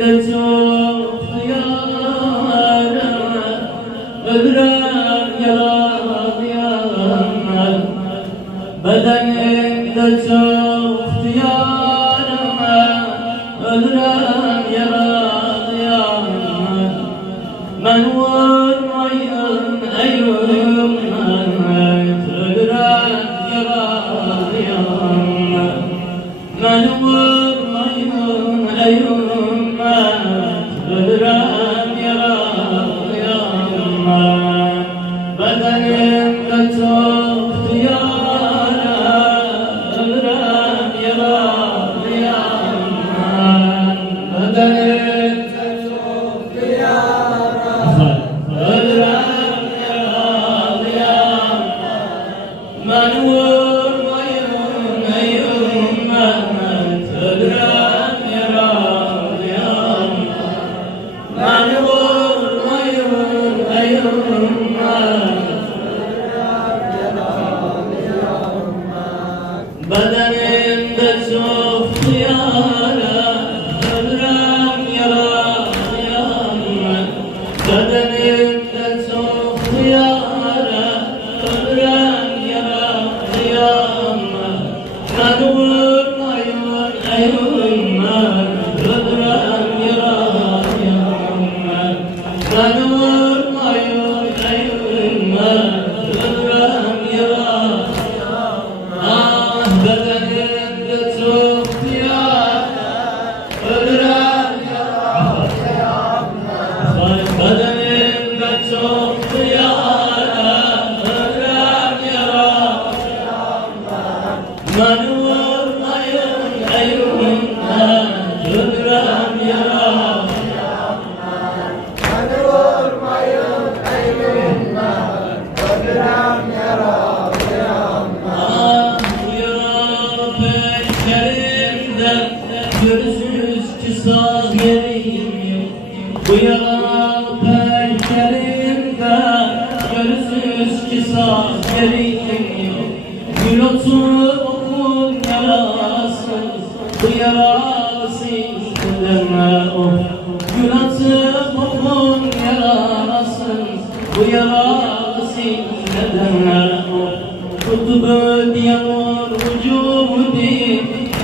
bedenimde çok duyarım, ölürüm yaralıyanlar. Bedenimde çok duyarım, ölürüm yaralıyanlar. Ben vurmayın ey ümmet, ölürüm yaralıyanlar. Ben vurmayın ey ümmet, ölürüm yaralıyanlar. Bedenimde çok duyarım, ölürüm yaralıyanlar. Bedenimde çok duyarım, ölürüm yaralıyanlar. Ben vurmayın ey ümmet, ölürüm yaralıyanlar. Ben vurmayın ey ümmet, bedenimde çok duyarım, ölürüm yaralıyanlar. Bedenimde çok duyarım, ölürüm yaralıyanlar. Ben vurmayın ey ümmet, ölürüm yaralıyanlar. Ben vurmayın ey ümmet, ölürüm yaralıyanlar. Bedenimde çok duyarım, ölürüm yaralıyanlar. Bedenimde çok duyarım, ölürüm yaralıyanlar. Ben vurmayın ey ümmet, ölürüm yaralıyanlar. Beni vurmayın ey ümmet, ölürüm yaralıyanlar. Bu yara pençelerimden görürsünüz ki sağ yerim yok. Bu yara pençelerimden görürsünüz ki sağ yerim yok. Gül otur okun yarası, bu yarası deme oh. Gül atıp okun yarası, bu yarası deme oh. Kutubu diyamur vücudi,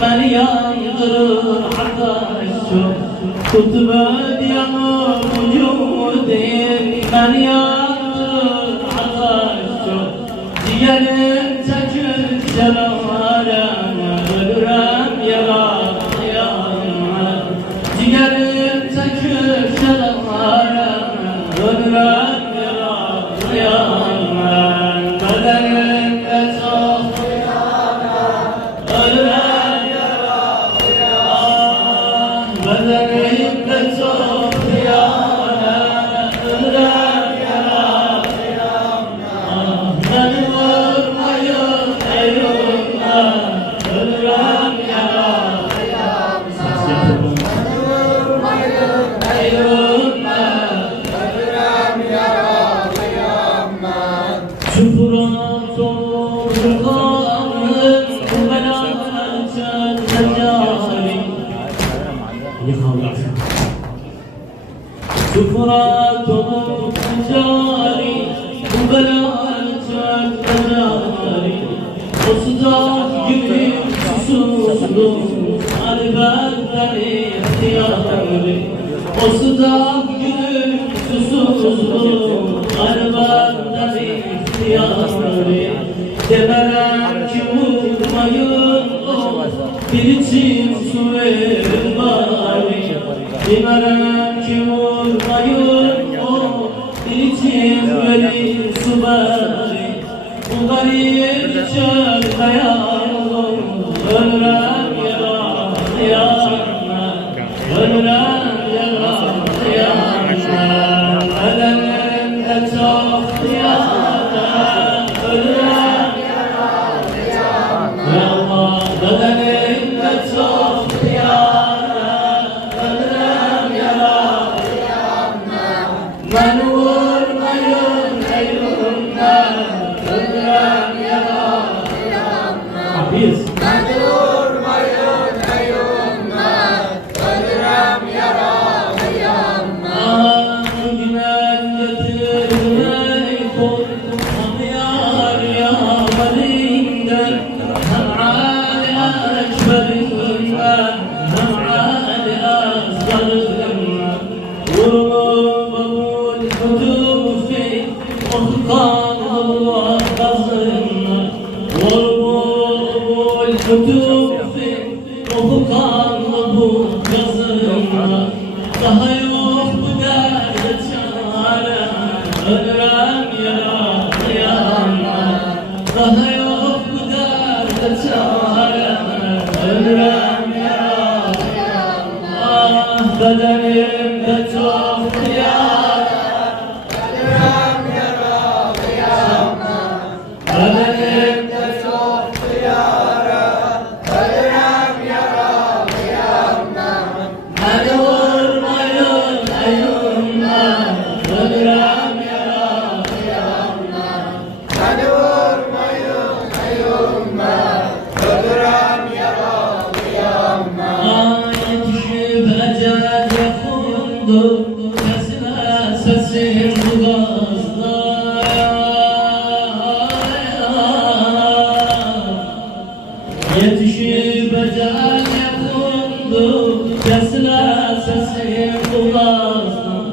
beni yandırır ateş çok. Kutubu diyamur vücudi, beni yandırır ateş çok. Ciğerim çekir şelaleme, ölürüm yaralıyanlar. Ciğerim çekir şelaleme, ölürüm yaralıyanlar. Bedenimde çok duyarım, ölürüm yaralıyanlar. Bedenimde çok duyarım, ölürüm yaralıyanlar. Beni vurmayın ey ümmet, ölürüm yaralıyanlar. Beni vurmayın Ey ümmet, ölürüm yaralıyanlar. şükran olur kanım, bu beladan çekeceğim. Yıkılmasın. Şükran olur cari, bu beladan çekeceğim. O sıcak gibi susuzluğum, hani benden ihtiyarım. O sıcak gibi susuzluğum, hani benden ihtiyarım. Demerem ki vurmayın oh, bir içim su verin bari. Demerem ki vurmayın oh, bir içim verin su bari. Bu garip çöl hayalım, ölürüm yaralıyanlar. Ölürüm yaralıyanlar. Bedenimde çok duyarım, ölürüm yaralıyanlar. Bedenimde çok duyarım, ölürüm yaralıyanlar. Daha yok bu derde çare, ölürüm yaralı yanma. Daha yok bu derde çare, ölürüm yaralı yanma. Ah bedenimde çok yara, ölürüm yaralı yanma. bedenimde Çok yara, ölürüm yaralı yanma. beni vurmayın eyyumma, ölürüm yaralı yanma. Beni vurmayın eyyumma, ölürüm yaralı yanma. Ay düşüp ecel yakundu, sesine sesim bu gazlar. Yetişip ecel yakundu, sesine sesim bu gazlar.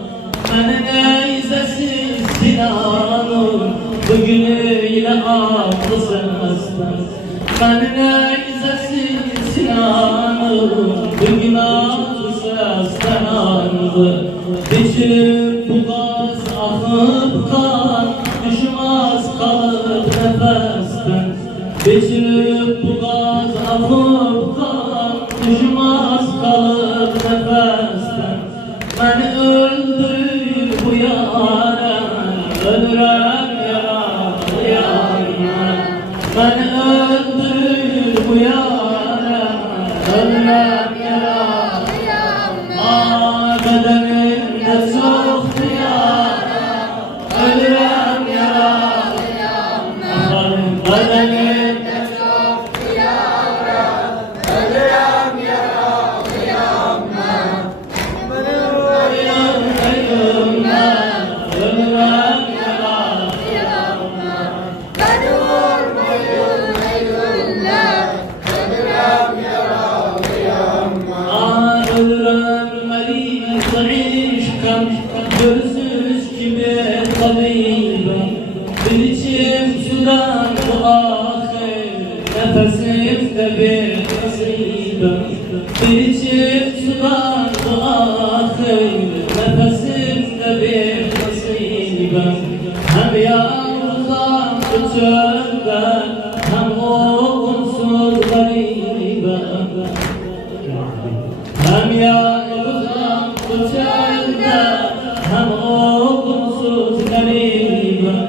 Beni neyzesiz Sinan'ım, bugünüyle aklı sesler. Beni neyzesiz Sinan'ım, bugün aklı sesten andı. Biçilip bu gaz akıp kan, düşmez kalıp nefesten. Biçilip bu gaz akıp kan, düşmez kalıp nefesten. Beni öldür bu yâre, ölürüm yaralı yanma. Beni öldür bu yâre, ölürüm yaralı yanma. Ah bedenimde çok yara, ölürüm yaralı yanma. Bedenimde Çok yara, ölürüm yaralı yanma. Beni vurmayın eyyumma, ölürüm yaralı yanma. Beni vurmayın eyyumma, ölürüm yaralı yanma. Ölürüm meriz aşkım, gözsüz gibi tabibim. Bir içim sudan bu ahir, nefesimde bir nasibim. Bir içim sudan bu ahir, nefesimde bir nasibim. Hem yavrudan bu çölden, hem oğulsuz garibim. Hem yavrudan bu çölde, hem oğulsuz garibim.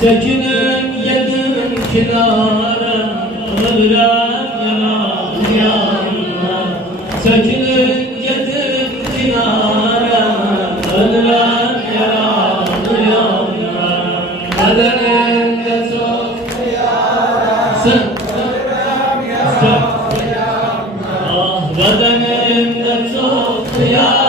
Çekinin yedim kinara, ölürüm yaralı yanma. Çekinin yedim kinara, ölürüm yaralı yanma. Bedenimde çok Yara, sen, ölürüm sen. yaralı yanma. Ah bedenimde çok yara.